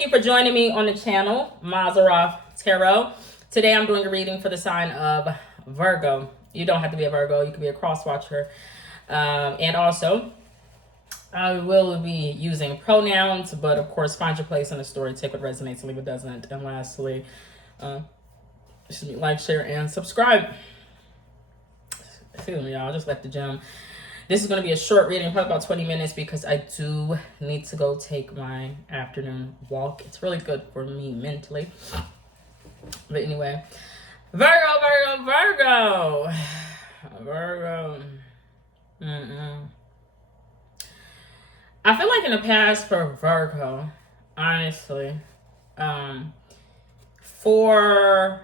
thank you for joining me on the channel, Mazarov Tarot. Today I'm doing a reading for the sign of Virgo. You don't have to be a Virgo, you can be a cross watcher. And also, I will be using pronouns, but of course, find your place in the story, take what resonates, leave what doesn't. And lastly, like, share, and subscribe. Excuse me, y'all, I just left the gym. This is going to be a short reading, probably about 20 minutes, because I do need to go take my afternoon walk. It's really good for me mentally. But anyway, Virgo. I feel like in the past for Virgo, honestly, for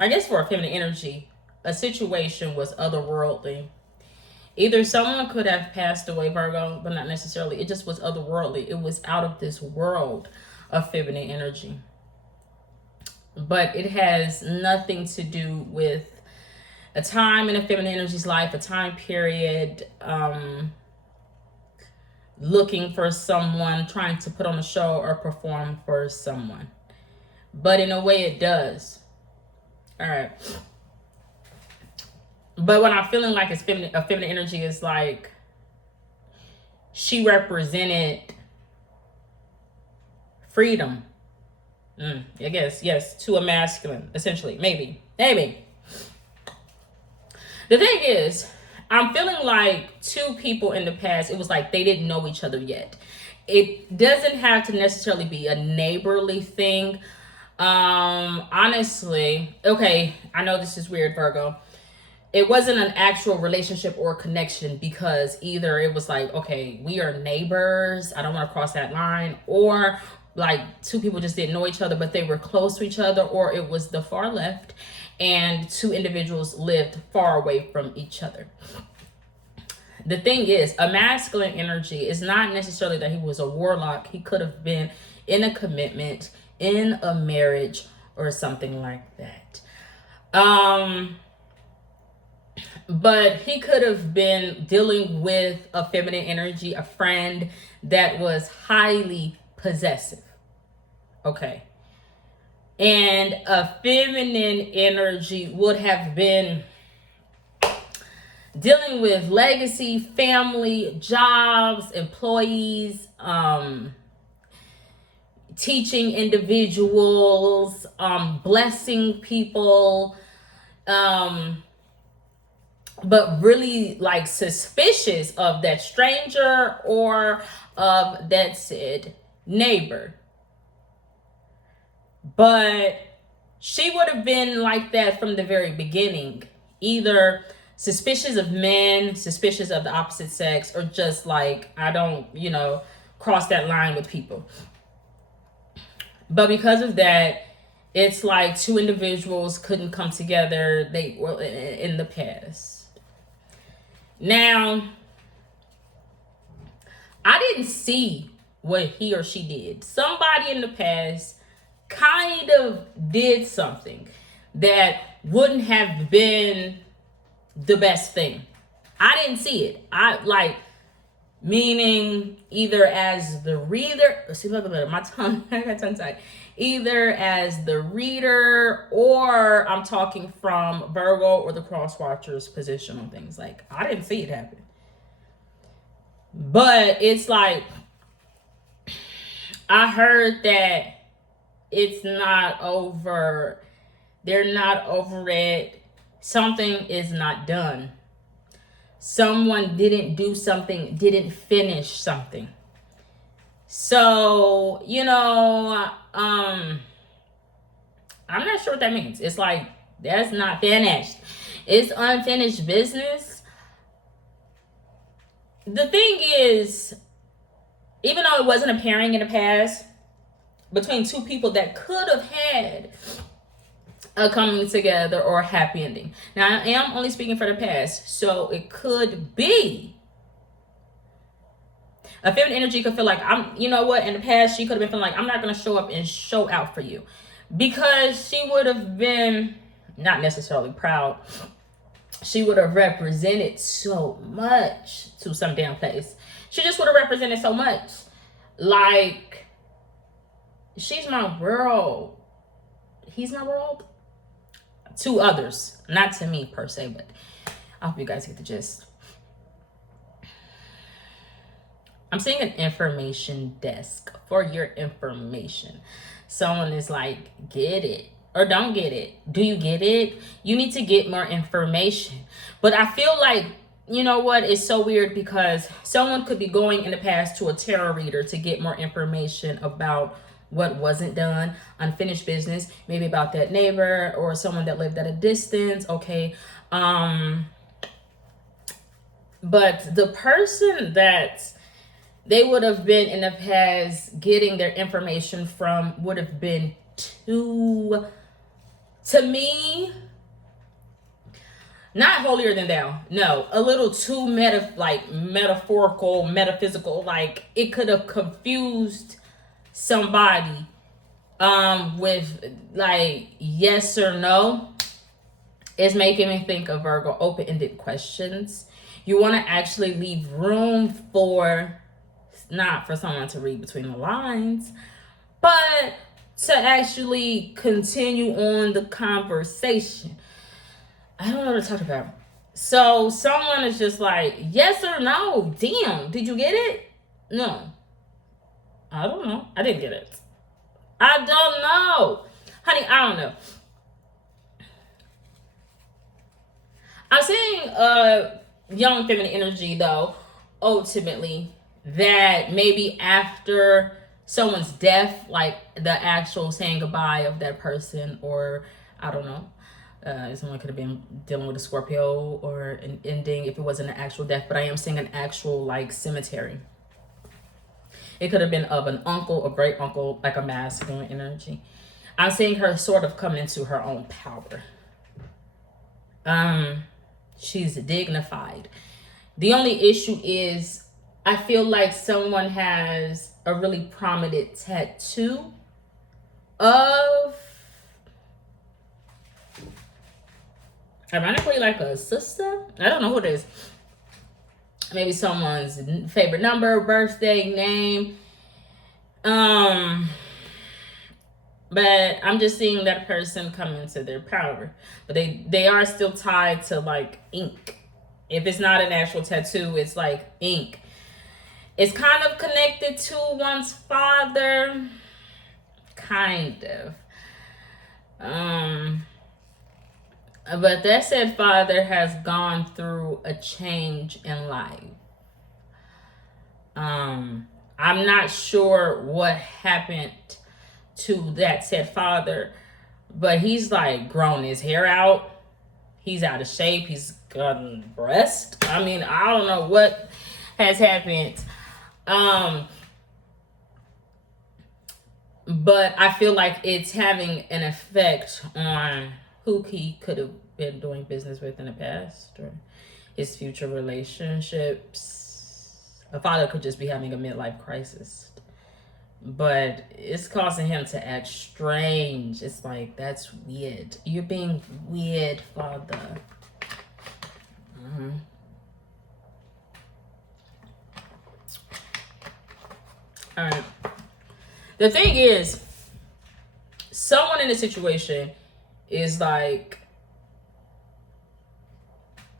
a feminine energy, a situation was otherworldly. Either someone could have passed away, Virgo, but not necessarily. It just was otherworldly. It was out of this world of feminine energy. But it has nothing to do with a time in a feminine energy's life, a time period, looking for someone, trying to put on a show or perform for someone. But in a way it does. All right. But what I'm feeling like is a feminine energy is like she represented freedom. I guess, yes, to a masculine, essentially. Maybe. The thing is, I'm feeling like two people in the past, it was like they didn't know each other yet. It doesn't have to necessarily be a neighborly thing. Honestly, okay, I know this is weird, Virgo. It wasn't an actual relationship or connection, because either it was like, okay, we are neighbors, I don't want to cross that line, or like two people just didn't know each other, but they were close to each other, or it was the far left and two individuals lived far away from each other. The thing is, a masculine energy is not necessarily that he was a warlock. He could have been in a commitment, in a marriage, or something like that. But he could have been dealing with a feminine energy, a friend that was highly possessive. Okay. And a feminine energy would have been dealing with legacy, family, jobs, employees, teaching individuals, blessing people, but really like suspicious of that stranger or of that said neighbor. But she would have been like that from the very beginning, either suspicious of men, suspicious of the opposite sex, or just like, I don't, cross that line with people. But because of that, it's like two individuals couldn't come together. They were in the past. Now, I didn't see what he or she did. Somebody in the past kind of did something that wouldn't have been the best thing. I didn't see it. Meaning either as the reader, my tongue, I got tongue tied. Either as the reader, or I'm talking from Virgo or the cross watcher's position on things. Like, I didn't see it happen. But it's like, I heard that it's not over. They're not over it. Something is not done. Someone didn't do something, didn't finish something. So, I'm not sure what that means. It's like, that's not finished. It's unfinished business. The thing is, even though it wasn't a pairing in the past between two people that could have had a coming together or a happy ending. Now, I am only speaking for the past, so it could be a feminine energy could feel like, in the past, she could have been feeling like, I'm not going to show up and show out for you, because she would have been not necessarily proud. She would have represented so much to some damn place. She just would have represented so much. Like, She's my world. He's my world. To others, not to me per se, but I hope you guys get the gist. I'm seeing an information desk for your information. Someone is like, get it or don't get it. Do you get it? You need to get more information. But I feel like, you know what? It's so weird because someone could be going in the past to a tarot reader to get more information about what wasn't done, unfinished business, maybe about that neighbor or someone that lived at a distance. Okay. But the person that they would have been in the past getting their information from would have been too, to me, not holier than thou. No, a little too metaphorical, metaphysical. Like it could have confused somebody with like yes or no. It's making me think of Virgo open-ended questions. You want to actually leave room for, not for someone to read between the lines, but to actually continue on the conversation. I don't know what to talk about. So someone is just like, yes or no? Damn, did you get it? No. I don't know. I didn't get it. I don't know. Honey, I don't know. I'm seeing young feminine energy though, ultimately, that maybe after someone's death, like the actual saying goodbye of that person, or I don't know, someone could have been dealing with a Scorpio or an ending if it wasn't an actual death, but I am seeing an actual like cemetery. It could have been of an uncle, a great uncle, like a masculine energy. I'm seeing her sort of come into her own power. She's dignified. The only issue is I feel like someone has a really prominent tattoo of, ironically, like a sister. I don't know who it is. Maybe someone's favorite number, birthday, name. But I'm just seeing that person come into their power. But they are still tied to like ink. If it's not an actual tattoo, it's like ink. It's kind of connected to one's father. Kind of. But that said father has gone through a change in life. I'm not sure what happened to that said father, but he's like grown his hair out. He's out of shape. He's gotten breast. I mean, I don't know what has happened. But I feel like it's having an effect on who he could have been doing business with in the past or his future relationships. A father could just be having a midlife crisis. But it's causing him to act strange. It's like, that's weird. You're being weird, father. All right. The thing is, someone in a situation is like,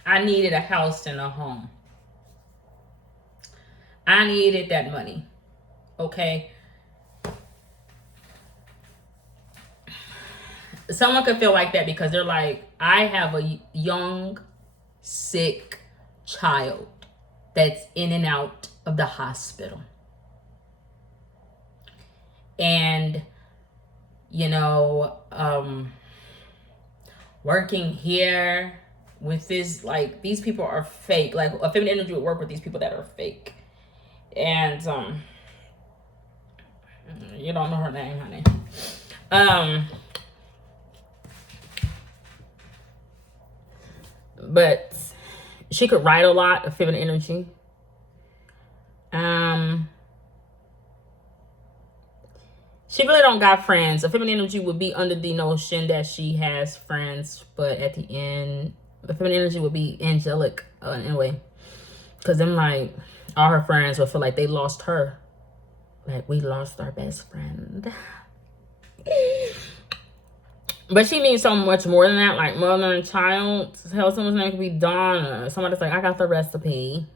I needed a house and a home. I needed that money. Okay. Someone could feel like that because they're like, I have a young, sick child that's in and out of the hospital. And, you know, working here with this, like, these people are fake. Like, a feminine energy would work with these people that are fake. And, you don't know her name, honey. But she could write a lot of feminine energy. She really don't got friends. A feminine energy would be under the notion that she has friends, but at the end, the feminine energy would be angelic anyway. Because then, like, all her friends would feel like they lost her. Like, we lost our best friend. But she means so much more than that, like mother and child. Hell, someone's name could be Donna. Somebody's like, I got the recipe.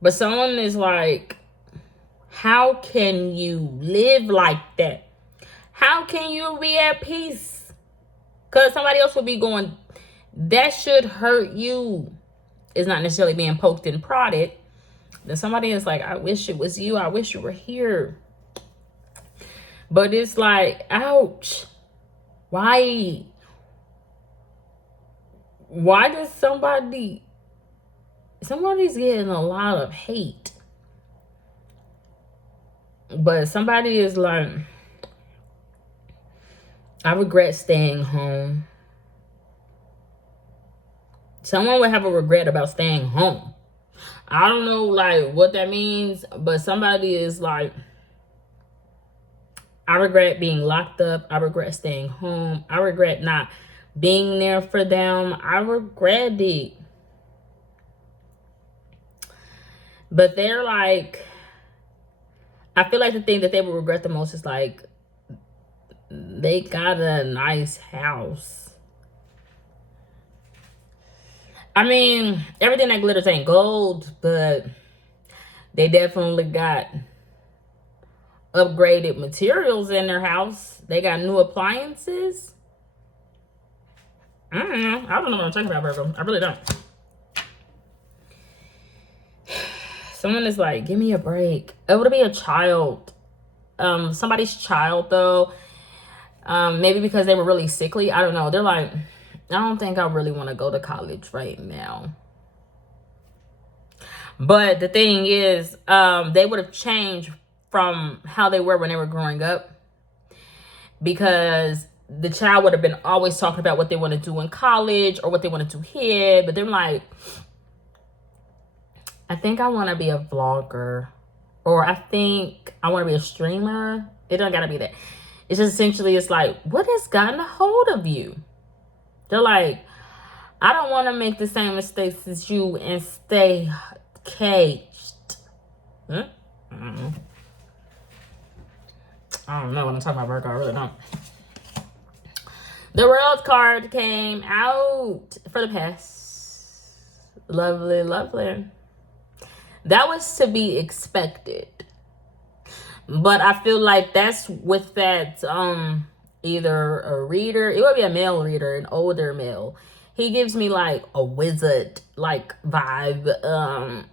But someone is like, how can you live like that? How can you be at peace? Because somebody else will be going, that should hurt you. It's not necessarily being poked and prodded. Then somebody is like, I wish it was you. I wish you were here. But it's like, ouch. Why does somebody's getting a lot of hate? But somebody is like, I regret staying home. Someone would have a regret about staying home. I don't know like what that means, but somebody is like, I regret being locked up. I regret staying home. I regret not being there for them. I regret it. But they're like, I feel like the thing that they would regret the most is like, they got a nice house. I mean, everything that glitters ain't gold, but they definitely got upgraded materials in their house. They got new appliances. I don't know what I'm talking about, Virgo. I really don't. Someone is like, give me a break. It would be a child. Somebody's child, though. Maybe because they were really sickly. I don't know. They're like, I don't think I really want to go to college right now. But the thing is, they would have changed from how they were when they were growing up, because the child would have been always talking about what they want to do in college or what they want to do here. But they're like, I think I want to be a vlogger, or I think I want to be a streamer. It don't gotta be that. It's just essentially, it's like, what has gotten a hold of you? They're like, I don't want to make the same mistakes as you and stay caged. I don't know what I'm talking about, Virgo. I really don't. The World card came out for the past. Lovely, lovely. That was to be expected. But I feel like that's with that, either a reader. It would be a male reader, an older male. He gives me like a wizard like vibe.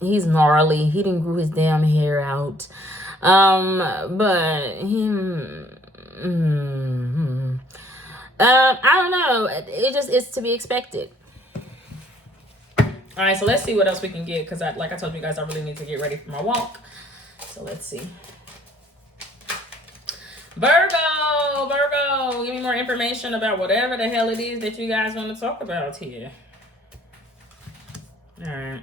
He's gnarly. He didn't grow his damn hair out. But him, I don't know. It's to be expected. All right, so let's see what else we can get, because like I told you guys, I really need to get ready for my walk. So let's see. Virgo, give me more information about whatever the hell it is that you guys want to talk about here. All right.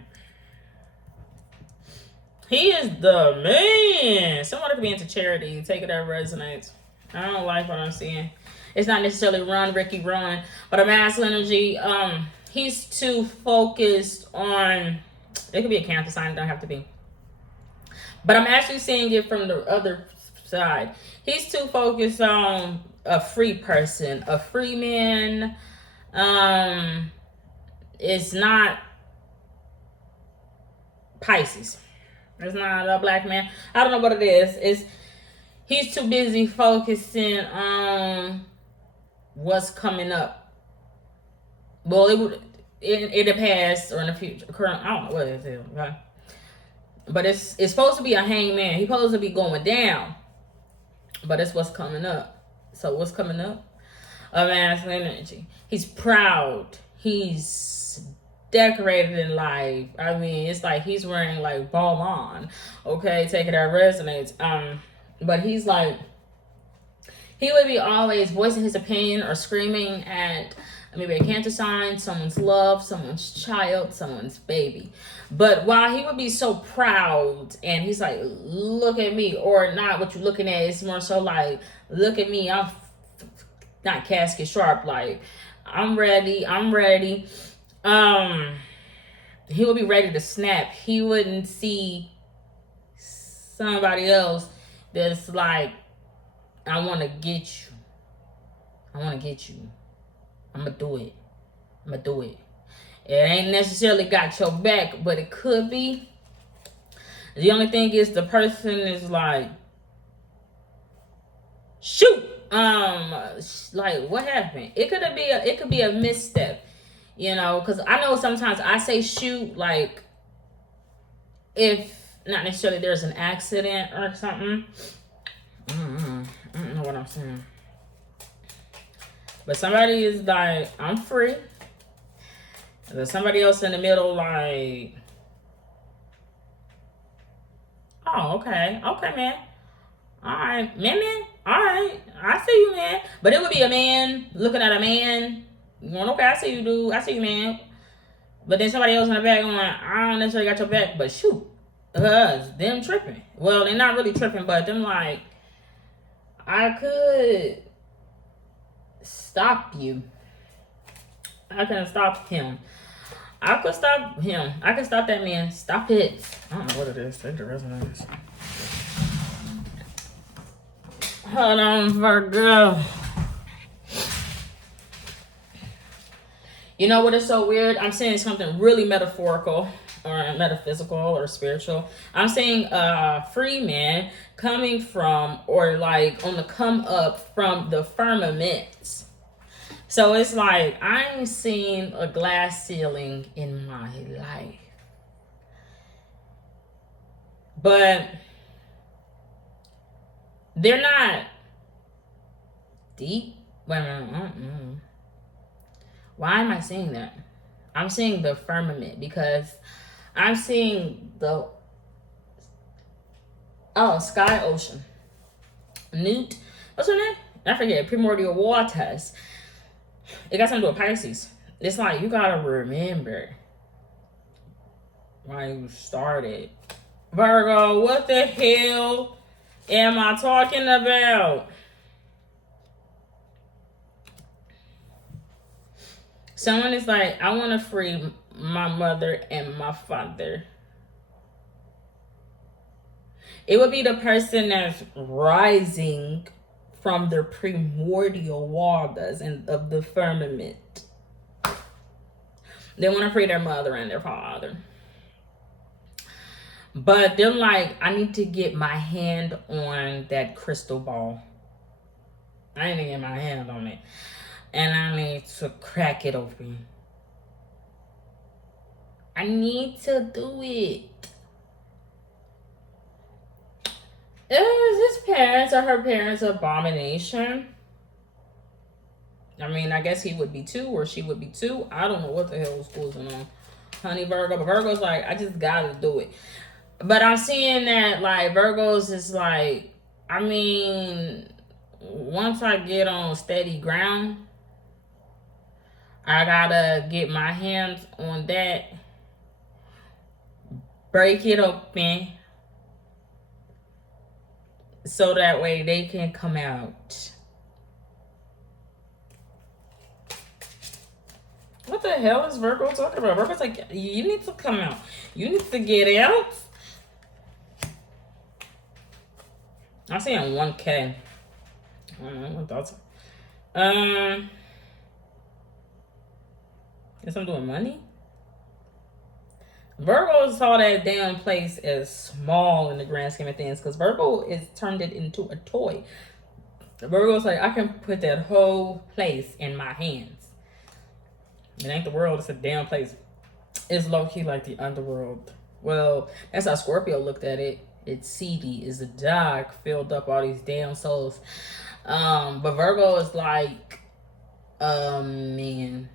He is the man. Someone could be into charity. Take it as resonates. I don't like what I'm seeing. It's not necessarily run, Ricky, run, but a masculine energy. He's too focused on, it could be a Cancer sign, it don't have to be. But I'm actually seeing it from the other side. He's too focused on a free person, a free man. It's not Pisces. It's not a black man. I don't know what it is. He's too busy focusing on what's coming up. Well, it would in the past or in the future. Current, I don't know what it is. Okay, but it's supposed to be a hangman. He's supposed to be going down, but it's what's coming up. So what's coming up? A masculine energy. He's proud. He's decorated in life. I mean, it's like he's wearing like ball on. Okay, take it as resonates. But he's like, he would be always voicing his opinion or screaming at maybe a Cancer sign, someone's love, someone's child, someone's baby. But while he would be so proud and he's like, look at me, or not what you're looking at, it's more so like, look at me, I'm not casket sharp, like, I'm ready. He would be ready to snap. He wouldn't see somebody else that's like, I want to get you. I want to get you. I'm going to do it. I'm going to do it. It ain't necessarily got your back, but it could be. The only thing is the person is like, shoot. Like, what happened? It could be a misstep, you know, because I know sometimes I say shoot, like, if not necessarily there's an accident or something. I don't know what I'm saying. But somebody is like, I'm free. And there's somebody else in the middle like, oh, okay. Okay, man. All right. Man. All right. I see you, man. But it would be a man looking at a man. Going, okay, I see you, dude. I see you, man. But then somebody else in the back going, I don't necessarily got your back, but shoot. Them tripping. Well, they're not really tripping, but them like, I could stop you. I can stop him. I could stop him. I could stop that man. Stop it. I don't know what it is. Take the resonance. Hold on, Virgo. You know what is so weird? I'm saying something really metaphorical or metaphysical or spiritual. I'm saying free man coming from or like on the come up from the firmament. So it's like I ain't seen a glass ceiling in my life. But they're not deep. Wait a minute. Why am I seeing that? I'm seeing the firmament because I'm seeing the sky ocean. Newt. What's her name? I forget. Primordial waters. It got something to do with Pisces. It's like you gotta remember why you started. Virgo, what the hell am I talking about? Someone is like, I want to free my mother and my father. It would be the person that's rising from the primordial waters and of the firmament. They want to free their mother and their father. But they're like, I need to get my hand on that crystal ball. I need to get my hand on it. And I need to crack it open. I need to do it. Is his parents or her parents' abomination? I mean, I guess he would be too, or she would be too. I don't know what the hell is going on. Honey Virgo. But Virgo's like, I just gotta do it. But I'm seeing that, like, Virgo's is like, I mean, once I get on steady ground, I gotta get my hands on that, break it open, so that way they can come out. What the hell is Virgo talking about? Virgo's like, you need to come out. You need to get out. I'm saying 1K. I don't know what thoughts. Guess I'm doing money. Virgo saw that damn place as small in the grand scheme of things because Virgo is turned it into a toy. Virgo's like, I can put that whole place in my hands. It ain't the world, it's a damn place. It's low-key like the underworld. Well, that's how Scorpio looked at it. It's seedy, it's dark, filled up all these damn souls. But Virgo is like, man,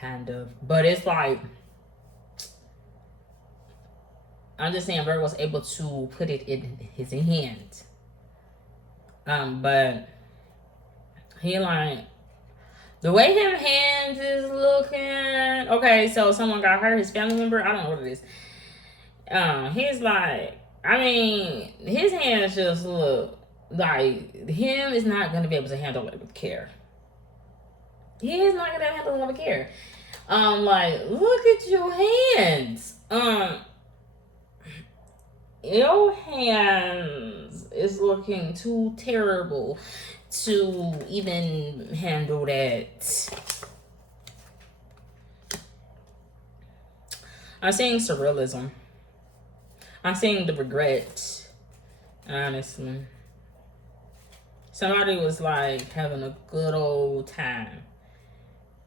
kind of. But it's like, I'm just saying Virgo's able to put it in his hand. But he like, the way his hands is looking. Okay, so someone got hurt, his family member. I don't know what it is. He's like, I mean, his hands just look like him is not going to be able to handle it with care. He is not going to handle it with care. Like, look at your hands. your hands is looking too terrible to even handle that. I'm seeing surrealism. I'm seeing the regret, honestly. Somebody was like having a good old time.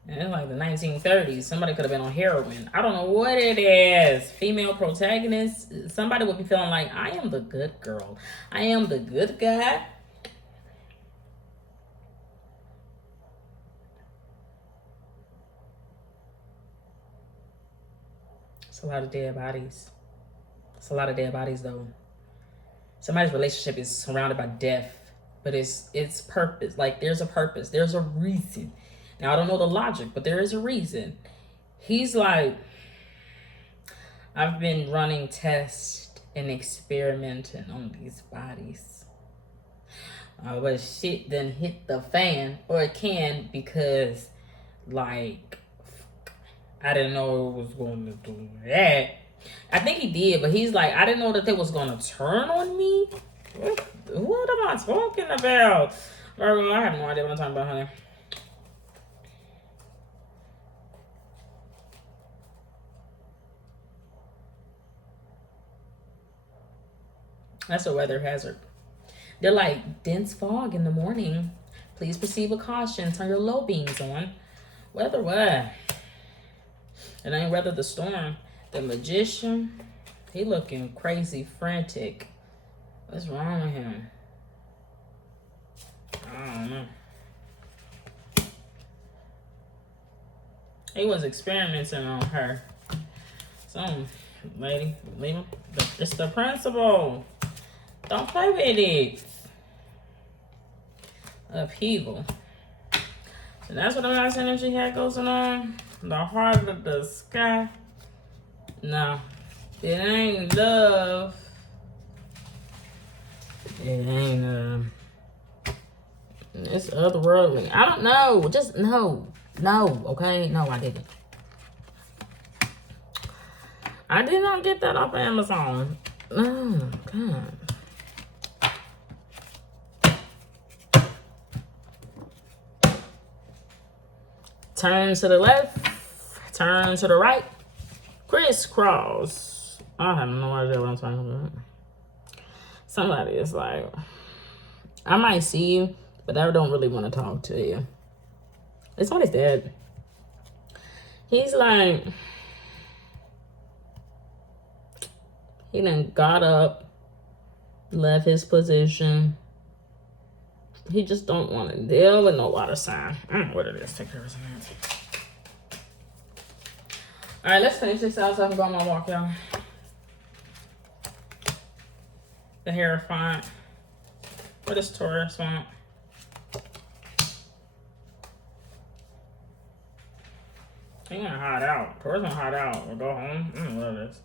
And it's like the 1930s. Somebody could have been on heroin. I don't know what it is. Female protagonist. Somebody would be feeling like, I am the good girl. I am the good guy. It's a lot of dead bodies. It's a lot of dead bodies, though. Somebody's relationship is surrounded by death, but it's purpose. Like, there's a purpose. There's a reason. Now, I don't know the logic, but there is a reason. He's like, I've been running tests and experimenting on these bodies. But shit then hit the fan, or it can, because, like, I didn't know it was going to do that. I think he did, but he's like, I didn't know that they was going to turn on me. What am I talking about? Virgo, I have no idea what I'm talking about, honey. That's a weather hazard. They're like, dense fog in the morning. Please proceed with caution. Turn your low beams on. Weather what? It ain't weather the storm. The magician, he looking crazy, frantic. What's wrong with him? I don't know. He was experimenting on her. Some lady, leave him. It's the principal. Don't play with it. Upheaval. So that's what the last energy had goes on. The heart of the sky. No, it ain't love. It ain't it's otherworldly. I don't know. Just no. Okay, no, I didn't. I did not get that off of Amazon. Oh God. Turn to the left. Turn to the right. Crisscross. I have no idea what I'm talking about. Somebody is like, I might see you, but I don't really want to talk to you. It's what his dad. He's like, he done got up, left his position. He just don't want to deal with no water sign. I don't know what it is. Take care of something. All right, let's finish this out so I can go on my walk, y'all. The Hierophant. What is Taurus want? He wanna hide out. Taurus wanna hide out or go home. I don't know what it is.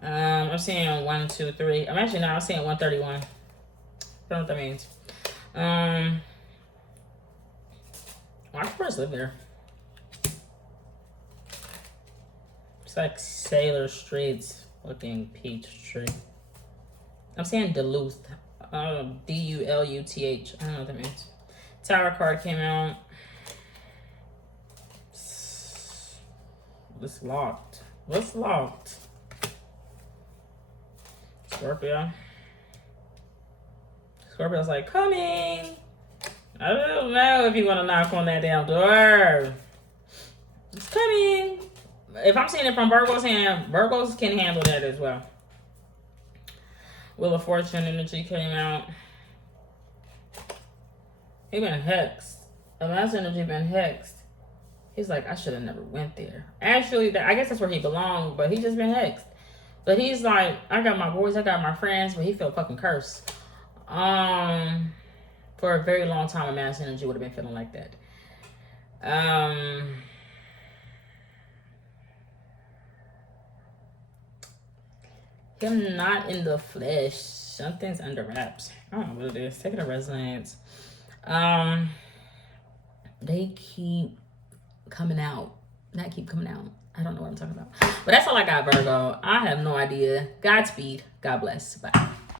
I'm seeing 1, 2, 3. I'm actually not. I'm seeing 131. I don't know what that means. Why Taurus live there? It's like Sailor Streets, fucking Peachtree. I'm saying Duluth. Duluth. I don't know what that means. Tower card came out. It's locked. What's locked? Scorpio. Scorpio's like, coming. I don't know if you want to knock on that damn door. It's coming. If I'm seeing it from Virgo's hand, Virgos can handle that as well. Wheel of Fortune energy came out. He been hexed. Amass energy been hexed. He's like, I should have never went there. Actually, I guess that's where he belonged, but he just been hexed. But he's like, I got my boys, I got my friends, but he felt fucking cursed. For a very long time, Amass energy would have been feeling like that. Him not in the flesh. Something's under wraps. I don't know what it is. Take it to resonance. They keep coming out. Not keep coming out. I don't know what I'm talking about. But that's all I got, Virgo. I have no idea. Godspeed. God bless. Bye.